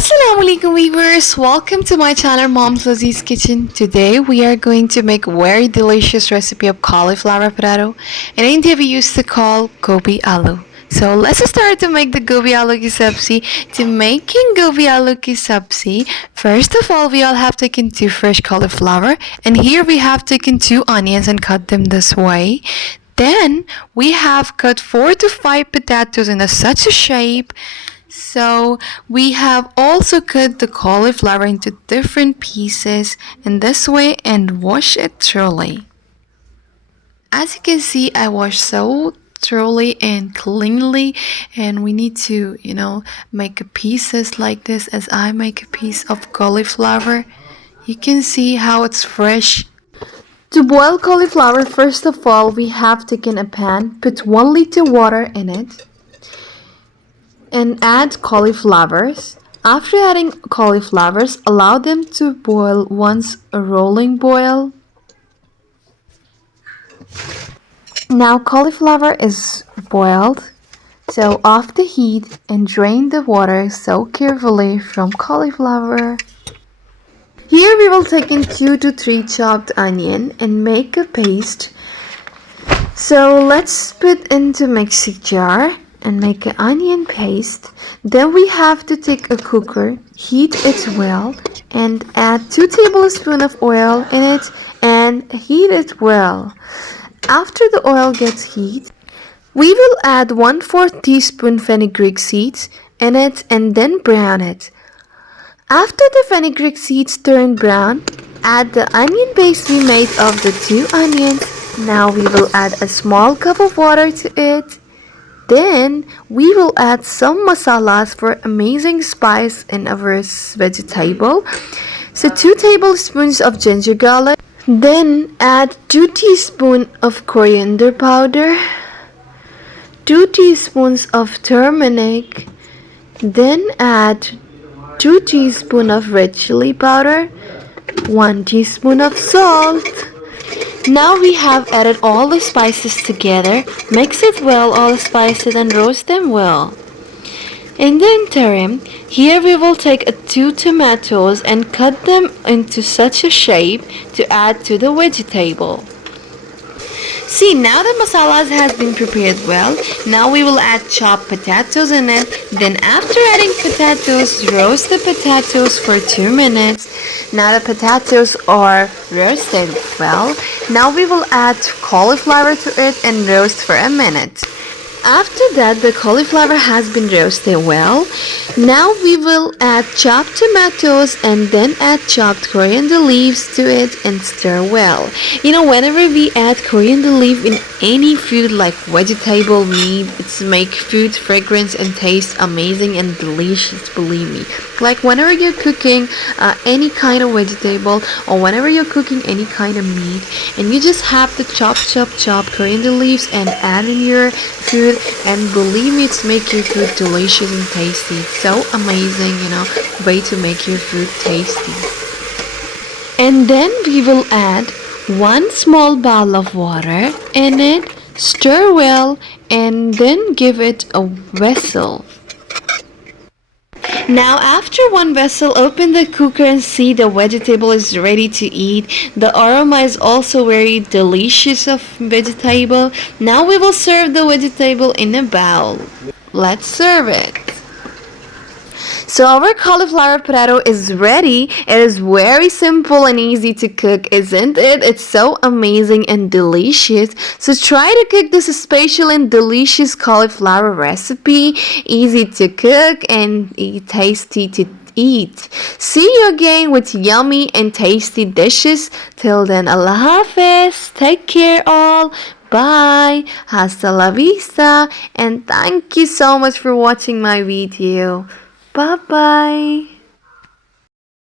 Assalamu alaikum viewers, welcome to my channel Mom's Lazi's Kitchen. Today we are going to make a very delicious recipe of cauliflower potato. In India we used to call Gobhi aloo. So let's start to make the Gobhi aloo ki sabji. To making Gobhi aloo ki sabji, first of all we all have taken 2 fresh cauliflower, and here we have taken 2 onions and cut them this way. Then we have cut 4 to 5 potatoes in such a shape. So we have also cut the cauliflower into different pieces in this way and wash it thoroughly. As you can see, I washed so thoroughly and cleanly, and we need to, make pieces like this as I make a piece of cauliflower. You can see how it's fresh. To boil cauliflower, first of all, we have taken a pan, put 1 liter water in it, and add cauliflowers. After adding cauliflowers, allow them to boil once a rolling boil. Now cauliflower is boiled, so off the heat and drain the water so carefully from cauliflower. Here we will take in 2 to 3 chopped onion and make a paste. So let's put into mixing jar and make an onion paste. Then we have to take a cooker, heat it well, and add 2 tablespoons of oil in it and heat it well. After the oil gets heat, we will add 1/4 teaspoon fenugreek seeds in it and then brown it. After the fenugreek seeds turn brown, add the onion paste we made of the 2 onions. Now we will add a small cup of water to it. Then we will add some masalas for amazing spice in our vegetable. So 2 tablespoons of ginger garlic. Then add 2 teaspoons of coriander powder, 2 teaspoons of turmeric. Then add 2 teaspoons of red chili powder, 1 teaspoon of salt. Now we have added all the spices together. Mix it well, all the spices, and roast them well. In the interim, here we will take 2 tomatoes and cut them into such a shape to add to the vegetable. See, now the masalas has been prepared well. Now we will add chopped potatoes in it. Then after adding potatoes, roast the potatoes for 2 minutes. Now the potatoes are roasted well. Now we will add cauliflower to it and roast for a minute. After that, the cauliflower has been roasted well. Now we will add chopped tomatoes and then add chopped coriander leaves to it and stir well. Whenever we add coriander leaf in any food like vegetable, meat, it's make food fragrance and taste amazing and delicious, believe me. Like whenever you're cooking any kind of vegetable, or whenever you're cooking any kind of meat, and you just have to chop coriander leaves and add in your food, and believe me, it's make your food delicious and tasty. So amazing, way to make your food tasty. And then we will add 1 small bowl of water in it, stir well, and then give it a vessel. Now after 1 vessel, open the cooker and see the vegetable is ready to eat. The aroma is also very delicious of vegetable. Now we will serve the vegetable in a bowl. Let's serve it. So our cauliflower potato is ready. It is very simple and easy to cook, isn't it? It's so amazing and delicious. So try to cook this special and delicious cauliflower recipe. Easy to cook and tasty to eat. See you again with yummy and tasty dishes. Till then, Allah Hafiz. Take care all. Bye. Hasta la vista. And thank you so much for watching my video. Bye-bye.